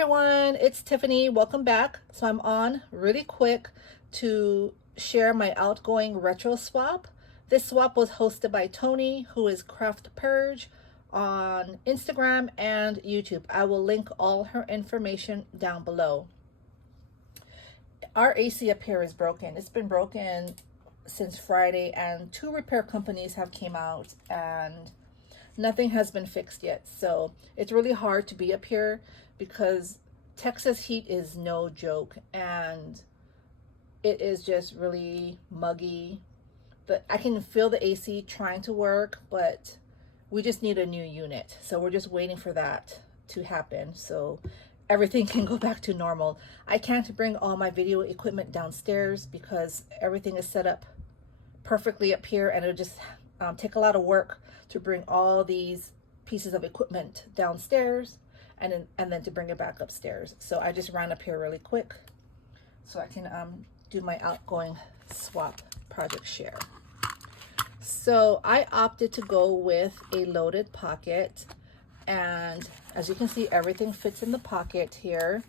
everyone, it's Tiffany. Welcome back. So I'm on really quick to share my Outgoing retro swap. This swap was hosted by Toni, who is Craft Purge on Instagram and YouTube. I will link all her information down below. Our AC up here is broken. It's been broken since Friday, and 2 repair companies have came out and nothing has been fixed yet. So it's really hard to be up here because Texas heat is no joke, and it is just really muggy. But I can feel the AC trying to work, but we just need a new unit. So we're just waiting for that to happen so everything can go back to normal. I can't bring all my video equipment downstairs because everything is set up perfectly up here, and it'll just take a lot of work to bring all these pieces of equipment downstairs and then to bring it back upstairs. So I just ran up here really quick so I can do my Outgoing swap project share. So I opted to go with a loaded pocket, and as you can see, everything fits in the pocket here.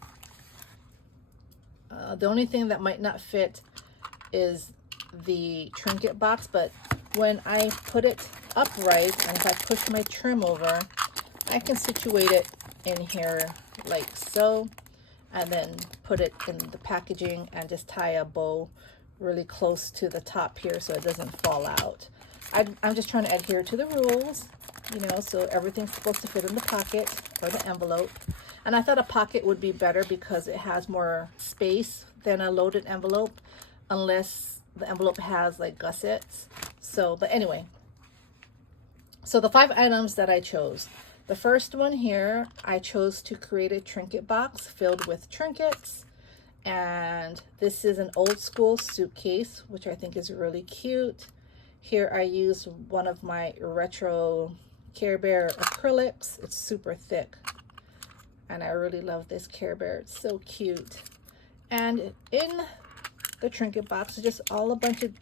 The only thing that might not fit is the trinket box, but when I put it upright and if I push my trim over, I can situate it in here like so, and then put it in the packaging and just tie a bow really close to the top here so it doesn't fall out. I'm just trying to adhere to the rules, you know, so everything's supposed to fit in the pocket or the envelope. And I thought a pocket would be better because it has more space than a loaded envelope, unless the envelope has like gussets. So, but anyway, so the 5 items that I chose. The first one here, I chose to create a trinket box filled with trinkets. And this is an old school suitcase, which I think is really cute. Here I used one of my retro Care Bear acrylics. It's super thick, and I really love this Care Bear. It's so cute. And in the trinket box is just all a bunch of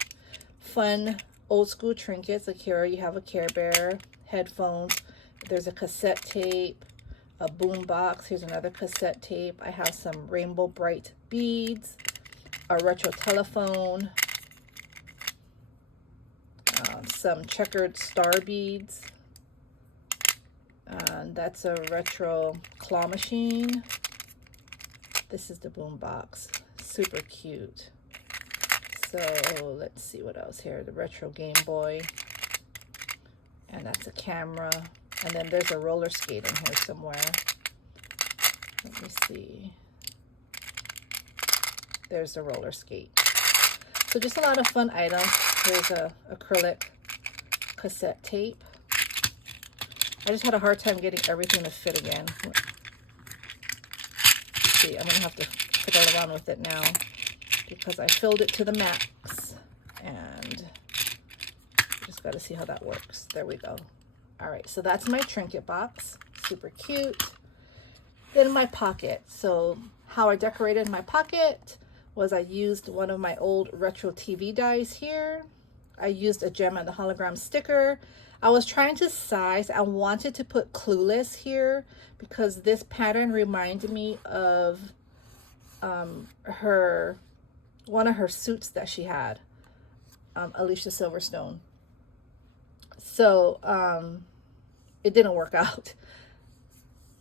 fun old school trinkets. Like here you have a Care Bear, headphones, there's a cassette tape, a boom box, here's another cassette tape. I have some rainbow bright beads, a retro telephone, some checkered star beads, and that's a retro claw machine. This is the boom box, super cute. So let's see what else here. The retro Game Boy, and that's a camera, and then there's a roller skate in here somewhere. Let me see. There's the roller skate. So just a lot of fun items. Here's a acrylic cassette tape. I just had a hard time getting everything to fit again. Let's see, I'm gonna have to fiddle around with it now because I filled it to the max, and just got to see how that works. There we go. All right, so that's my trinket box, super cute. Then my pocket. So how I decorated my pocket was I used one of my old retro TV dies here. I used a gem and the hologram sticker. I was trying to size, I wanted to put Clueless here because this pattern reminded me of one of her suits that she had, Alicia Silverstone. So it didn't work out.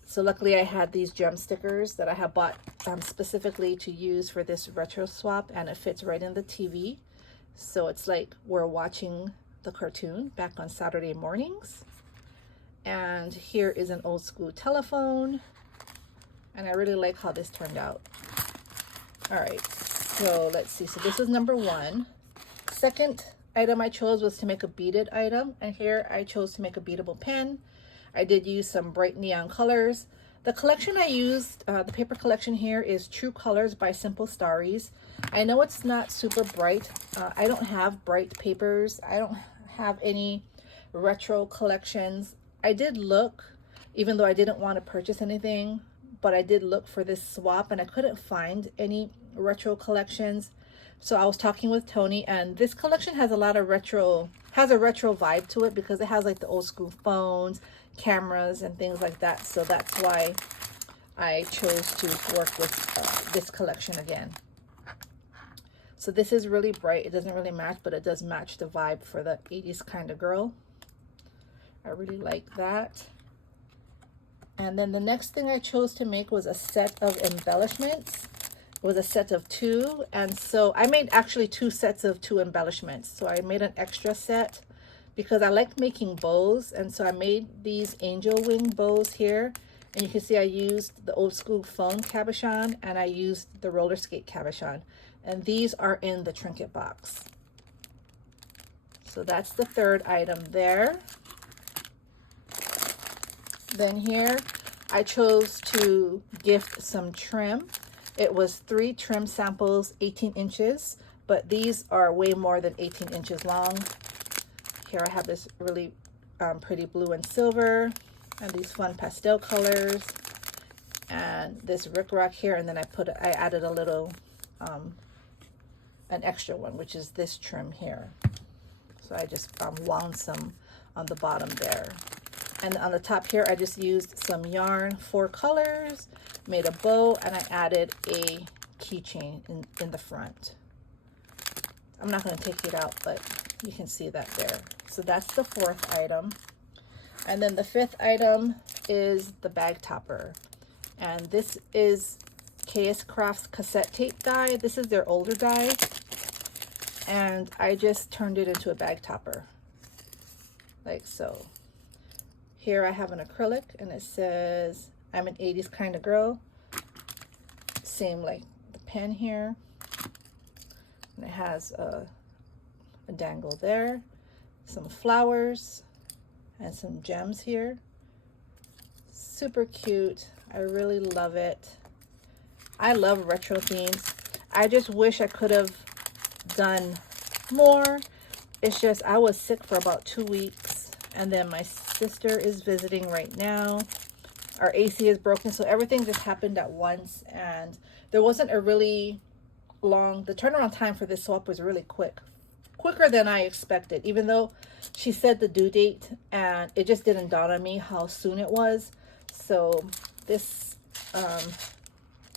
So luckily I had these gem stickers that I have bought specifically to use for this retro swap, and it fits right in the TV. So it's like we're watching the cartoon back on Saturday mornings. And here is an old school telephone, and I really like how this turned out. All right, so let's see. So this is number 1. Second item I chose was to make a beaded item, and here I chose to make a beadable pen. I did use some bright neon colors. The collection I used, the paper collection here, is True Colors by Simple Starries. I know it's not super bright. I don't have bright papers. I don't have any retro collections. I did look, even though I didn't want to purchase anything, but I did look for this swap and I couldn't find any retro collections. So I was talking with Toni, and this collection has a lot of retro, has a retro vibe to it because it has like the old school phones, cameras, and things like that. So that's why I chose to work with this collection again. So this is really bright. It doesn't really match, but it does match the vibe for the 80s kind of girl. I really like that. And then the next thing I chose to make was a set of embellishments. It was a set of 2, and so I made actually 2 sets of 2 embellishments. So I made an extra set because I like making bows, and so I made these angel wing bows here. And you can see I used the old school phone cabochon, and I used the roller skate cabochon. And these are in the trinket box. So that's the 3rd item there. Then here, I chose to gift some trim. It was 3 trim samples, 18 inches, but these are way more than 18 inches long. Here I have this really pretty blue and silver, and these fun pastel colors, and this rickrack here, and then I added a little, an extra one, which is this trim here. So I just wound some on the bottom there. And on the top here, I just used some yarn, 4 colors, made a bow, and I added a keychain in the front. I'm not going to take it out, but you can see that there. So that's the 4th item. And then the 5th item is the bag topper. And this is KS Crafts cassette tape die. This is their older die. And I just turned it into a bag topper, like so. Here I have an acrylic, and it says, I'm an 80s kind of girl. Same like the pen here. And it has a dangle there, some flowers, and some gems here. Super cute. I really love it. I love retro themes. I just wish I could have done more. It's just I was sick for about 2 weeks, and then my sister is visiting right now. Our AC is broken, so everything just happened at once, and there wasn't a really long, the turnaround time for this swap was really quicker than I expected, even though she said the due date, and it just didn't dawn on me how soon it was. So this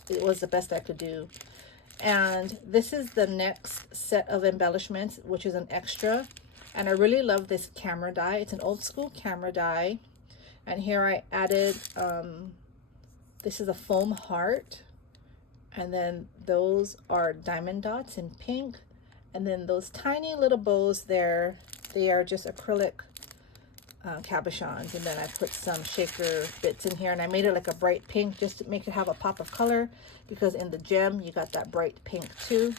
it was the best I could do. And this is the next set of embellishments, which is an extra, and I really love this camera die. It's an old school camera die, and here I added this is a foam heart, and then those are diamond dots in pink, and then those tiny little bows there, they are just acrylic cabochons, and then I put some shaker bits in here, and I made it like a bright pink just to make it have a pop of color, because in the gem you got that bright pink too.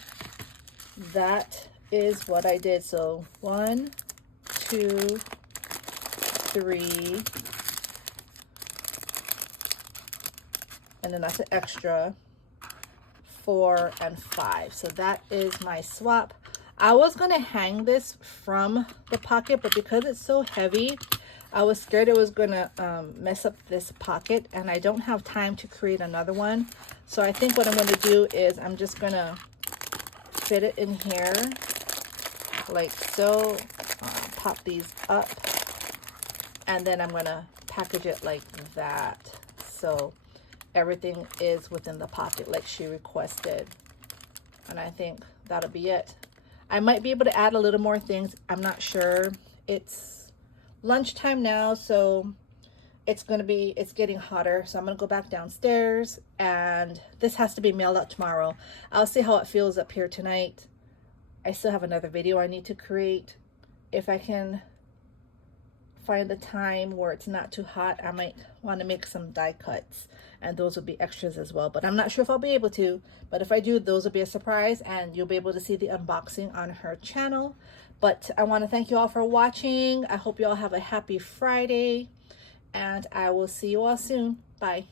That is what I did. So 1, 2, 3, and then that's an extra 4 and 5. So that is my swap. I was gonna hang this from the pocket, but because it's so heavy, I was scared it was gonna mess up this pocket, and I don't have time to create another one. So I think what I'm gonna do is I'm just gonna fit it in here like so, pop these up, and then I'm gonna package it like that, so everything is within the pocket like she requested. And I think that'll be it. I might be able to add a little more things. I'm not sure. It's lunchtime now, so it's getting hotter. So I'm gonna go back downstairs, and this has to be mailed out tomorrow. I'll see how it feels up here tonight. I still have another video I need to create. If I can find the time where it's not too hot, I might want to make some die cuts, and those will be extras as well, but I'm not sure if I'll be able to. But if I do, those will be a surprise, and you'll be able to see the unboxing on her channel. But I want to thank you all for watching. I hope you all have a happy Friday, and I will see you all soon. Bye.